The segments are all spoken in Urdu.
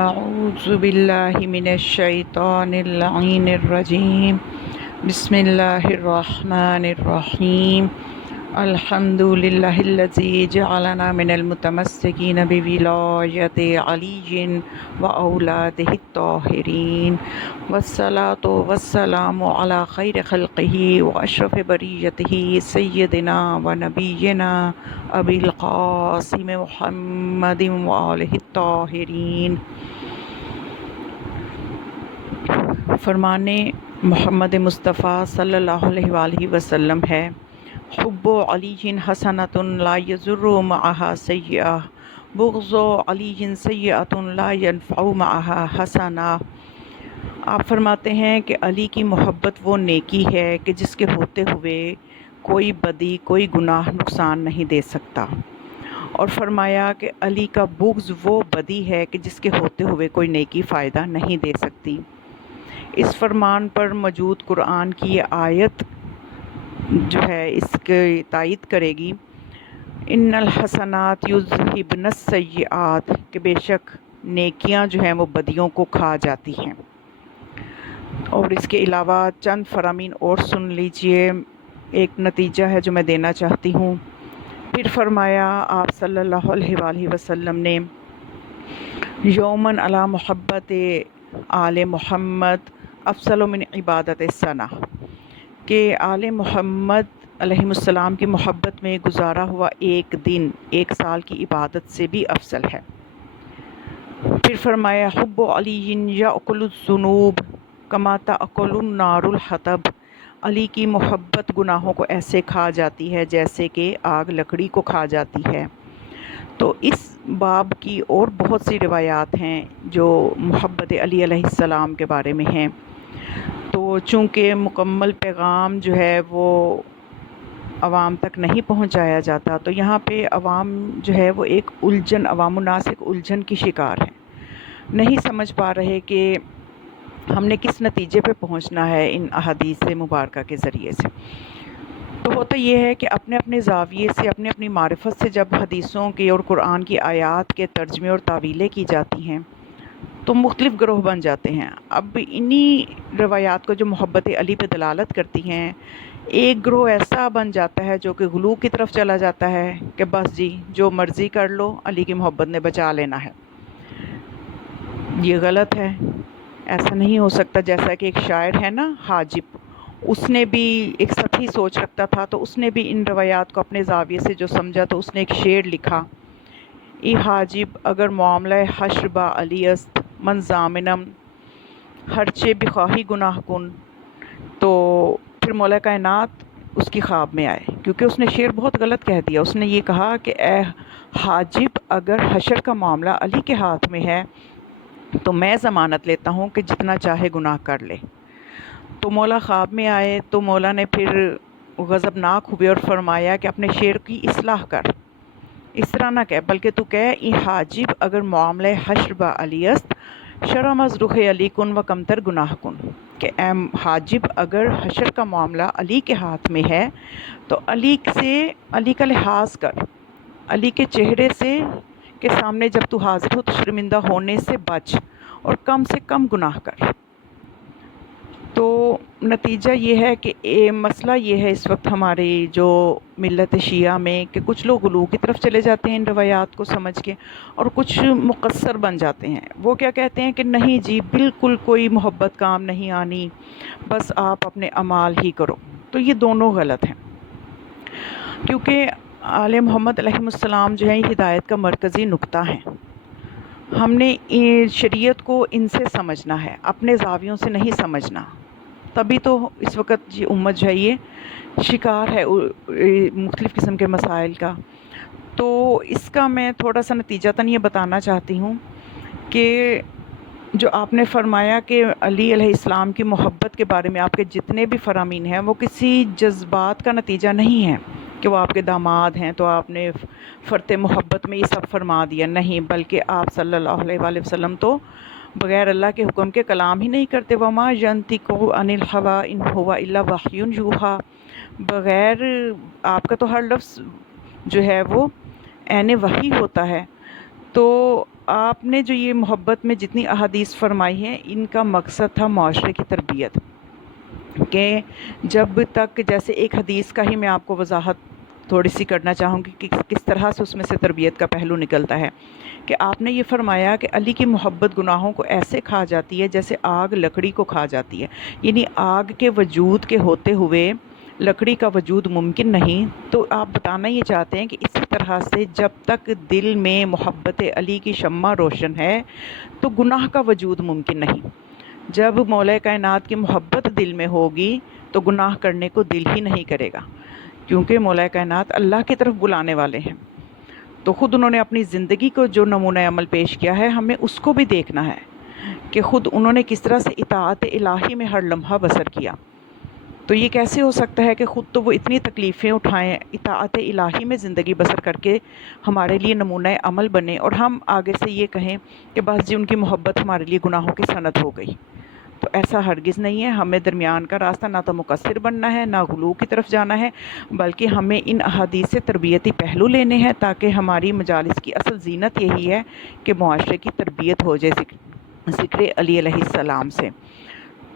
اعوذ باللہ من الشیطان اللعین الرجیم بسم اللہ الرحمن الرحیم الحمد للہ الذی جعلنا من المتمسکین بولایت علی و اولادہ الطاہرین والصلاة والسلام علی خیر خلقہ و اشرف بریتہ سیدنا و نبینا ابی القاسم محمد و آلہ الطاہرین۔ فرمان محمد مصطفیٰ صلی اللہ علیہ وآلہ وسلم ہے، حب علی حسنۃ لا یضر معها سیئہ، بغض علی سیئۃ لا ینفع معها حسنہ۔ آپ فرماتے ہیں کہ علی کی محبت وہ نیکی ہے کہ جس کے ہوتے ہوئے کوئی بدی کوئی گناہ نقصان نہیں دے سکتا، اور فرمایا کہ علی کا بغض وہ بدی ہے کہ جس کے ہوتے ہوئے کوئی نیکی فائدہ نہیں دے سکتی۔ اس فرمان پر موجود قرآن کی یہ آیت جو ہے اس کی تائید کرے گی، ان الحسنات یذہبن السیئات، کہ بے شک نیکیاں جو ہیں وہ بدیوں کو کھا جاتی ہیں۔ اور اس کے علاوہ چند فرامین اور سن لیجئے، ایک نتیجہ ہے جو میں دینا چاہتی ہوں۔ پھر فرمایا آپ صلی اللہ علیہ وآلہ وسلم نے، یومن علی محبت آل محمد افضل من عبادت السنہ، کہ آل محمد علیہ السلام کی محبت میں گزارا ہوا ایک دن ایک سال کی عبادت سے بھی افضل ہے۔ پھر فرمایا حب علی یأکل الذنوب کما تأکل النار الحطب، علی کی محبت گناہوں کو ایسے کھا جاتی ہے جیسے کہ آگ لکڑی کو کھا جاتی ہے۔ تو اس باب کی اور بہت سی روایات ہیں جو محبت علی علیہ السلام کے بارے میں ہیں، تو چونکہ مکمل پیغام جو ہے وہ عوام تک نہیں پہنچایا جاتا، تو یہاں پہ عوام جو ہے وہ ایک الجھن، عوام الناس ایک الجھن کی شکار ہے، نہیں سمجھ پا رہے کہ ہم نے کس نتیجے پہ پہنچنا ہے ان احادیث مبارکہ کے ذریعے سے۔ تو ہوتا یہ ہے کہ اپنے اپنے زاویے سے، اپنے اپنی معرفت سے جب حدیثوں کی اور قرآن کی آیات کے ترجمے اور تعویلیں کی جاتی ہیں تو مختلف گروہ بن جاتے ہیں۔ اب انہی روایات کو جو محبت علی پہ دلالت کرتی ہیں، ایک گروہ ایسا بن جاتا ہے جو کہ غلو کی طرف چلا جاتا ہے کہ بس جی جو مرضی کر لو، علی کی محبت نے بچا لینا ہے۔ یہ غلط ہے، ایسا نہیں ہو سکتا۔ جیسا کہ ایک شاعر ہے نا حاجب، اس نے بھی ایک سطحی سوچ رکھتا تھا، تو اس نے بھی ان روایات کو اپنے زاویے سے جو سمجھا تو اس نے ایک شعر لکھا، ای حاجب اگر معاملہ حشر با علی است من ضامنم ہرچے بخواہی گناہ کن۔ تو پھر مولا کائنات اس کی خواب میں آئے، کیونکہ اس نے شعر بہت غلط کہہ دیا۔ اس نے یہ کہا کہ اے حاجب اگر حشر کا معاملہ علی کے ہاتھ میں ہے تو میں ضمانت لیتا ہوں کہ جتنا چاہے گناہ کر لے۔ تو مولا خواب میں آئے تو مولا نے پھر غضبناک ہوئے اور فرمایا کہ اپنے شعر کی اصلاح کر، اس طرح نہ کہہ، بلکہ تو کہہ ای حاجب اگر معاملہ حشر با علی است شرم از رخ علی کن و کمتر گناہ کن، کہ اے حاجب اگر حشر کا معاملہ علی کے ہاتھ میں ہے تو علی کا لحاظ کر، علی کے چہرے سے کے سامنے جب تو حاضر ہو تو شرمندہ ہونے سے بچ اور کم سے کم گناہ کر۔ تو نتیجہ یہ ہے کہ مسئلہ یہ ہے اس وقت ہماری جو ملت شیعہ میں کہ کچھ لوگ غلو کی طرف چلے جاتے ہیں ان روایات کو سمجھ کے، اور کچھ مقصر بن جاتے ہیں۔ وہ کیا کہتے ہیں کہ نہیں جی بالکل کوئی محبت کام نہیں آنی، بس آپ اپنے اعمال ہی کرو۔ تو یہ دونوں غلط ہیں، کیونکہ آل محمد علیہ السلام جو ہے ہدایت کا مرکزی نقطہ ہیں۔ ہم نے شریعت کو ان سے سمجھنا ہے، اپنے زاویوں سے نہیں سمجھنا، تبھی تو اس وقت یہ امت جو ہے یہ شکار ہے مختلف قسم کے مسائل کا۔ تو اس کا میں تھوڑا سا نتیجتاً یہ بتانا چاہتی ہوں کہ جو آپ نے فرمایا کہ علی علیہ السلام کی محبت کے بارے میں آپ کے جتنے بھی فرامین ہیں وہ کسی جذبات کا نتیجہ نہیں ہے کہ وہ آپ کے داماد ہیں تو آپ نے فرط محبت میں یہ سب فرما دیا، نہیں، بلکہ آپ صلی اللہ علیہ وآلہ وسلم تو بغیر اللہ کے حکم کے کلام ہی نہیں کرتے، وما ینطق عن الہوی ان ہو الا وحی یوحی، بغیر آپ کا تو ہر لفظ جو ہے وہ عین وحی ہوتا ہے۔ تو آپ نے جو یہ محبت میں جتنی احادیث فرمائی ہیں، ان کا مقصد تھا معاشرے کی تربیت، کہ جب تک، جیسے ایک حدیث کا ہی میں آپ کو وضاحت تھوڑی سی کرنا چاہوں گی کہ کس طرح سے اس میں سے تربیت کا پہلو نکلتا ہے، کہ آپ نے یہ فرمایا کہ علی کی محبت گناہوں کو ایسے کھا جاتی ہے جیسے آگ لکڑی کو کھا جاتی ہے، یعنی آگ کے وجود کے ہوتے ہوئے لکڑی کا وجود ممکن نہیں۔ تو آپ بتانا یہ چاہتے ہیں کہ اسی طرح سے جب تک دل میں محبت علی کی شمع روشن ہے تو گناہ کا وجود ممکن نہیں۔ جب مولا کائنات کی محبت دل میں ہوگی تو گناہ کرنے کو دل ہی نہیں کرے گا، کیونکہ مولا کائنات اللہ کی طرف بلانے والے ہیں۔ تو خود انہوں نے اپنی زندگی کو جو نمونہ عمل پیش کیا ہے، ہمیں اس کو بھی دیکھنا ہے کہ خود انہوں نے کس طرح سے اطاعت الہی میں ہر لمحہ بسر کیا۔ تو یہ کیسے ہو سکتا ہے کہ خود تو وہ اتنی تکلیفیں اٹھائیں، اطاعت الہی میں زندگی بسر کر کے ہمارے لیے نمونہ عمل بنے، اور ہم آگے سے یہ کہیں کہ بس جی ان کی محبت ہمارے لیے گناہوں کی صنعت ہو گئی۔ تو ایسا ہرگز نہیں ہے۔ ہمیں درمیان کا راستہ نہ تو مقصر بننا ہے، نہ غلو کی طرف جانا ہے، بلکہ ہمیں ان احادیث سے تربیتی پہلو لینے ہیں، تاکہ ہماری مجالس کی اصل زینت یہی ہے کہ معاشرے کی تربیت ہو جائے ذکر علی علیہ السلام سے۔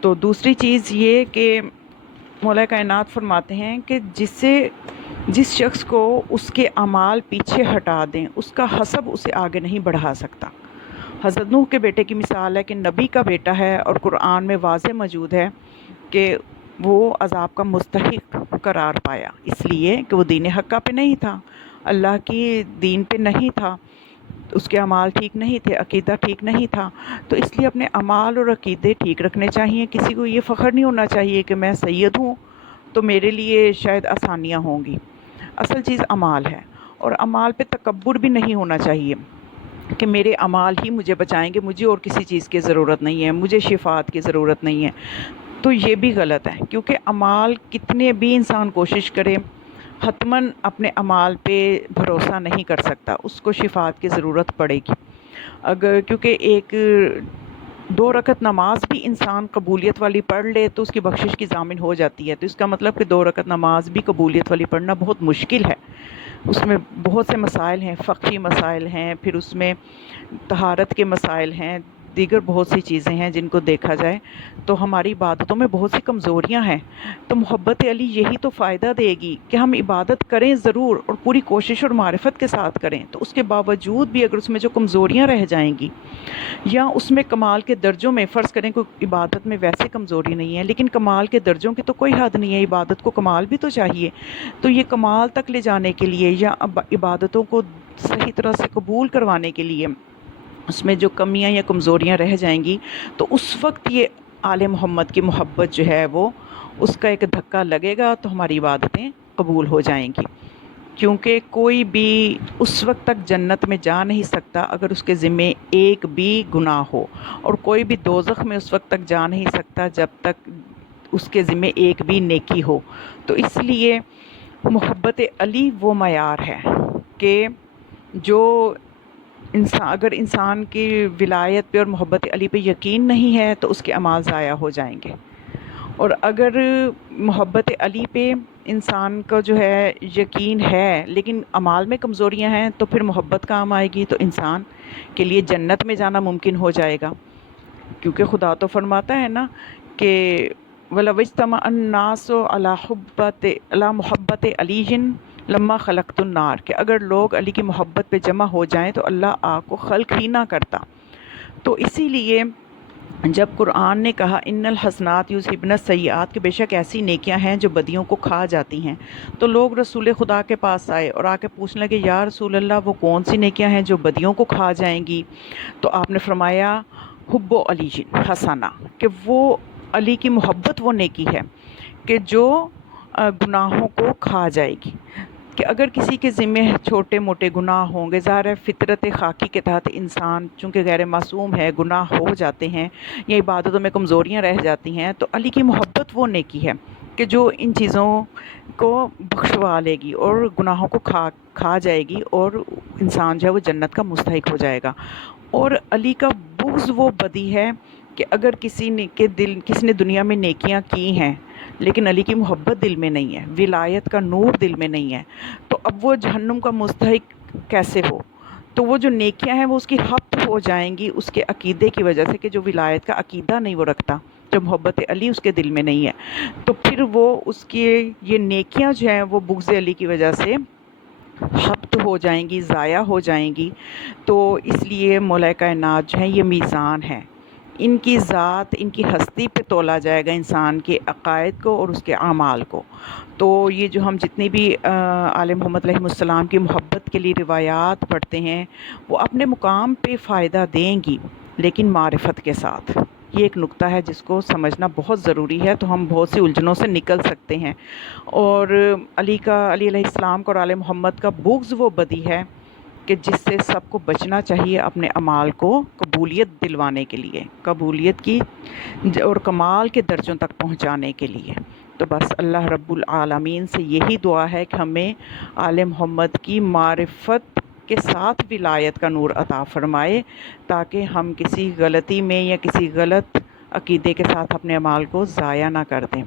تو دوسری چیز یہ کہ مولا کائنات فرماتے ہیں کہ جس شخص کو اس کے اعمال پیچھے ہٹا دیں، اس کا حسب اسے آگے نہیں بڑھا سکتا۔ حضرت نوح کے بیٹے کی مثال ہے کہ نبی کا بیٹا ہے، اور قرآن میں واضح موجود ہے کہ وہ عذاب کا مستحق قرار پایا، اس لیے کہ وہ دین حقہ پہ نہیں تھا، اللہ کی دین پہ نہیں تھا، اس کے اعمال ٹھیک نہیں تھے، عقیدہ ٹھیک نہیں تھا۔ تو اس لیے اپنے اعمال اور عقیدے ٹھیک رکھنے چاہیے۔ کسی کو یہ فخر نہیں ہونا چاہیے کہ میں سید ہوں تو میرے لیے شاید آسانیاں ہوں گی۔ اصل چیز اعمال ہے، اور اعمال پہ تکبر بھی نہیں ہونا چاہیے کہ میرے اعمال ہی مجھے بچائیں گے، مجھے اور کسی چیز کی ضرورت نہیں ہے، مجھے شفاعت کی ضرورت نہیں ہے۔ تو یہ بھی غلط ہے، کیونکہ اعمال کتنے بھی انسان کوشش کرے، حتماً اپنے اعمال پہ بھروسہ نہیں کر سکتا، اس کو شفاعت کی ضرورت پڑے گی۔ کیونکہ ایک 2 رکعت نماز بھی انسان قبولیت والی پڑھ لے تو اس کی بخشش کی ضامن ہو جاتی ہے۔ تو اس کا مطلب کہ 2 رکعت نماز بھی قبولیت والی پڑھنا بہت مشکل ہے۔ اس میں بہت سے مسائل ہیں، فقہی مسائل ہیں، پھر اس میں طہارت کے مسائل ہیں، دیگر بہت سی چیزیں ہیں جن کو دیکھا جائے تو ہماری عبادتوں میں بہت سی کمزوریاں ہیں۔ تو محبت علی یہی تو فائدہ دے گی کہ ہم عبادت کریں ضرور، اور پوری کوشش اور معرفت کے ساتھ کریں، تو اس کے باوجود بھی اگر اس میں جو کمزوریاں رہ جائیں گی، یا اس میں کمال کے درجوں میں، فرض کریں کوئی عبادت میں ویسے کمزوری نہیں ہے لیکن کمال کے درجوں کی تو کوئی حد نہیں ہے، عبادت کو کمال بھی تو چاہیے، تو یہ کمال تک لے جانے کے لیے یا عبادتوں کو صحیح طرح سے قبول کروانے کے لیے اس میں جو کمیاں یا کمزوریاں رہ جائیں گی، تو اس وقت یہ آل محمد کی محبت جو ہے وہ اس کا ایک دھکا لگے گا، تو ہماری عبادتیں قبول ہو جائیں گی۔ کیونکہ کوئی بھی اس وقت تک جنت میں جا نہیں سکتا اگر اس کے ذمے ایک بھی گناہ ہو، اور کوئی بھی دوزخ میں اس وقت تک جا نہیں سکتا جب تک اس کے ذمے ایک بھی نیکی ہو۔ تو اس لیے محبت علی وہ معیار ہے کہ جو اگر انسان کی ولایت پہ اور محبت علی پہ یقین نہیں ہے تو اس کے اعمال ضائع ہو جائیں گے، اور اگر محبت علی پہ انسان کا جو ہے یقین ہے لیکن اعمال میں کمزوریاں ہیں، تو پھر محبت کام آئے گی، تو انسان کے لیے جنت میں جانا ممکن ہو جائے گا۔ کیونکہ خدا تو فرماتا ہے نا کہ وَلَوِ اجْتَمَعَ النَّاسُ عَلَىٰ محبت علی لما خلقت النار، کہ اگر لوگ علی کی محبت پہ جمع ہو جائیں تو اللہ آگ کو خلق ہی نہ کرتا۔ تو اسی لیے جب قرآن نے کہا ان الحسنات یذہبن السیئات، کہ بے شک ایسی نیکیاں ہیں جو بدیوں کو کھا جاتی ہیں، تو لوگ رسول خدا کے پاس آئے اور آ کے پوچھنے لگے یا رسول اللہ وہ کون سی نیکیاں ہیں جو بدیوں کو کھا جائیں گی؟ تو آپ نے فرمایا حب علی حسنہ، کہ وہ علی کی محبت وہ نیکی ہے کہ جو گناہوں کو کھا جائے گی۔ کہ اگر کسی کے ذمہ چھوٹے موٹے گناہ ہوں گے، ظاہر ہے فطرت خاکی کے تحت انسان چونکہ غیر معصوم ہے، گناہ ہو جاتے ہیں یا عبادتوں میں کمزوریاں رہ جاتی ہیں، تو علی کی محبت وہ نیکی ہے کہ جو ان چیزوں کو بخشوا لے گی اور گناہوں کو کھا جائے گی، اور انسان جو ہے وہ جنت کا مستحق ہو جائے گا۔ اور علی کا بغض وہ بدی ہے کہ اگر کسی نے دنیا میں نیکیاں کی ہیں لیکن علی کی محبت دل میں نہیں ہے، ولایت کا نور دل میں نہیں ہے، تو اب وہ جہنم کا مستحق کیسے ہو؟ تو وہ جو نیکیاں ہیں وہ اس کی حبت ہو جائیں گی اس کے عقیدے کی وجہ سے، کہ جو ولایت کا عقیدہ نہیں وہ رکھتا، جو محبت علی اس کے دل میں نہیں ہے، تو پھر وہ اس کی یہ نیکیاں جو ہیں وہ بغض علی کی وجہ سے حبت ہو جائیں گی، ضائع ہو جائیں گی۔ تو اس لیے مولا کائنات جو ہیں یہ میزان ہیں، ان کی ذات، ان کی ہستی پہ تولا جائے گا انسان کے عقائد کو اور اس کے اعمال کو۔ تو یہ جو ہم جتنی بھی آل محمد علیہ السلام کی محبت کے لیے روایات پڑھتے ہیں وہ اپنے مقام پہ فائدہ دیں گی، لیکن معرفت کے ساتھ۔ یہ ایک نقطہ ہے جس کو سمجھنا بہت ضروری ہے، تو ہم بہت سی الجھنوں سے نکل سکتے ہیں۔ اور علی علیہ السلام کا اور آل محمد کا بغض وہ بدی ہے کہ جس سے سب کو بچنا چاہیے اپنے اعمال کو قبولیت دلوانے کے لیے، قبولیت کی اور کمال کے درجوں تک پہنچانے کے لیے۔ تو بس اللہ رب العالمین سے یہی دعا ہے کہ ہمیں آل محمد کی معرفت کے ساتھ ولایت کا نور عطا فرمائے، تاکہ ہم کسی غلطی میں یا کسی غلط عقیدے کے ساتھ اپنے اعمال کو ضائع نہ کر دیں۔